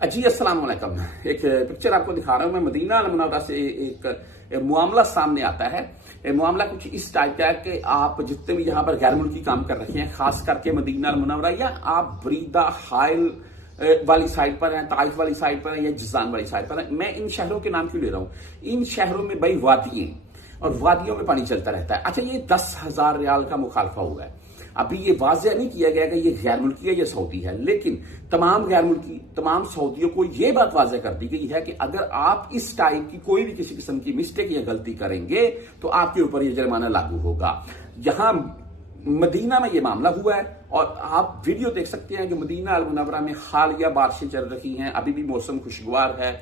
जी अस्सलाम वालेकुम। एक पिक्चर आपको दिखा रहा हूं मैं। मदीना अल मुनव्वरा से एक मामला सामने आता है। मामला कुछ इस टाइप का है कि आप जितने भी यहाँ पर गैर मुल्की काम कर रहे हैं, खास करके मदीना अल मुनव्वरा, या आप बरीदा हाइल वाली साइड पर हैं, ताइफ वाली साइड पर हैं, या जिज़ान वाली साइड पर हैं। मैं इन शहरों के नाम क्यों ले रहा हूं? इन शहरों में भाई वादियां, और वादियों में पानी चलता रहता है। अच्छा, ये 10,000 रियाल का मुखालफा हुआ है। अभी ये वाज़ेह नहीं किया गया कि ये गैर मुल्की है, ये सऊदी है, लेकिन तमाम गैर मुल्की, तमाम सऊदियों को ये बात वाज़ेह कर दी गई है कि अगर आप इस टाइप की कोई भी किसी किस्म की मिस्टेक या गलती करेंगे तो आपके ऊपर ये जुर्माना लागू होगा। यहां मदीना में ये मामला हुआ है, और आप वीडियो देख सकते हैं कि मदीना अल मुनव्वरा में हालिया बारिशें चल रही हैं। अभी भी मौसम खुशगवार है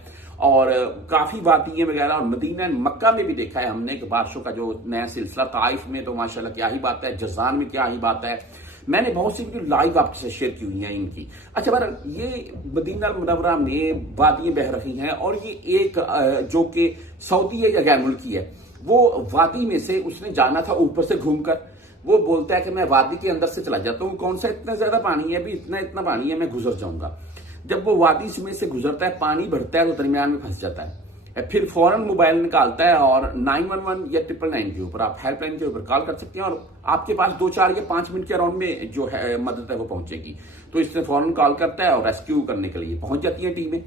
और काफी वादियां वगैरह, और मदीना मक्का में भी देखा है हमने कि बारिशों का जो नया सिलसिला, ताइफ में तो माशाल्लाह क्या ही बात है, जज़ान में क्या ही बात है। मैंने बहुत सी वीडियो लाइव आपके साथ शेयर की हुई हैं इनकी। अच्छा, बहरहाल ये मदीना अल मुनव्वरा में वादियां बह रही हैं, और ये एक जो कि सऊदी है या गैर मुल्की है, वो वादी में से उसने जाना था ऊपर से घूमकर। वो बोलता है कि मैं वादी के अंदर से चला जाता हूँ, कौन सा इतना ज्यादा पानी है, भी इतना पानी है, मैं गुजर जाऊंगा। जब वो वादी में से गुजरता है, पानी बढ़ता है तो दरमियान में फंस जाता है। फिर फौरन मोबाइल निकालता है और 911 या 999 के ऊपर, आप हेल्पलाइन के ऊपर कॉल कर सकते हैं, और आपके पास 2, 4 या 5 मिनट के अराउंड में जो है मदद है वो पहुंचेगी। तो इसने फौरन कॉल करता है और रेस्क्यू करने के लिए पहुंच जाती है टीमें।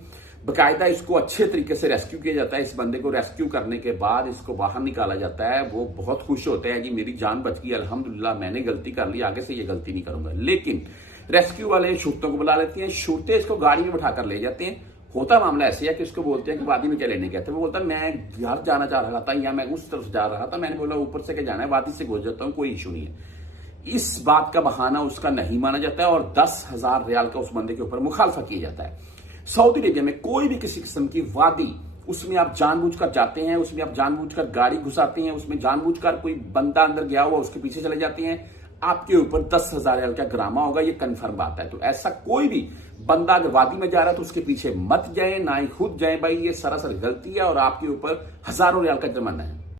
बकायदा इसको अच्छे तरीके से रेस्क्यू किया जाता है। इस बंदे को रेस्क्यू करने के बाद इसको बाहर निकाला जाता है। वो बहुत खुश होते हैं, जी मेरी जान बच गई, अल्हम्दुलिल्लाह, मैंने गलती कर ली, आगे से ये गलती नहीं करूंगा। लेकिन रेस्क्यू वाले शूरतों को बुला लेते हैं, शूरते इसको गाड़ी में बैठाकर ले जाते हैं। होता मामला ऐसे है कि इसको बोलते हैं कि वादी में क्या लेने गए थे। वो बोलता है मैं घर जाना चाह रहा था, या मैं उस तरफ जा रहा था, मैंने बोला ऊपर से क्या जाना है, वादी से गुजर जाता हूँ, कोई इशू नहीं है। इस बात का बहाना उसका नहीं माना जाता है, और 10,000 रियाल का उस बंदे के ऊपर मुखालफा किया जाता है। सऊदी अरेबिया में कोई भी किसी किस्म की वादी, उसमें आप जानबूझकर जाते हैं, उसमें आप जानबूझकर गाड़ी घुसाते हैं, उसमें जानबूझकर कोई बंदा अंदर गया हुआ उसके पीछे चले जाते हैं, आपके ऊपर 10,000 रियाल का ग्रामा होगा। ये कंफर्म बात है। तो ऐसा कोई भी बंदा अगर वादी में जा रहा है तो उसके पीछे मत जाए, ना ही खुद जाए। भाई ये सरासर गलती है और आपके ऊपर हजारों रियाल का जुर्माना है।